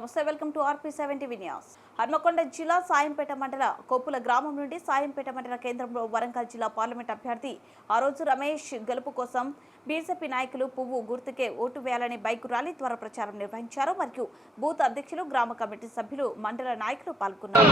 నమస్తే, welcome to RP7 TV news. Hanamkonda జిల్లా సాయంపేట మండల కొప్పుల గ్రామం నుండి సాయంపేట మండల కేంద్రంలో వరంగల్ జిల్లా పార్లమెంట్ అభ్యర్థి ఆ రోజు రమేష్ గెలుపు కోసం బీజేపీ నాయకులు పువ్వు గుర్తుకే ఓటు వేయాలని బైక్ ర్యాలీ ద్వారా ప్రచారం నిర్వహించారు. మరియు బూత్ అధ్యక్షులు, గ్రామ కమిటీ సభ్యులు, మండల నాయకులు పాల్గొన్నారు.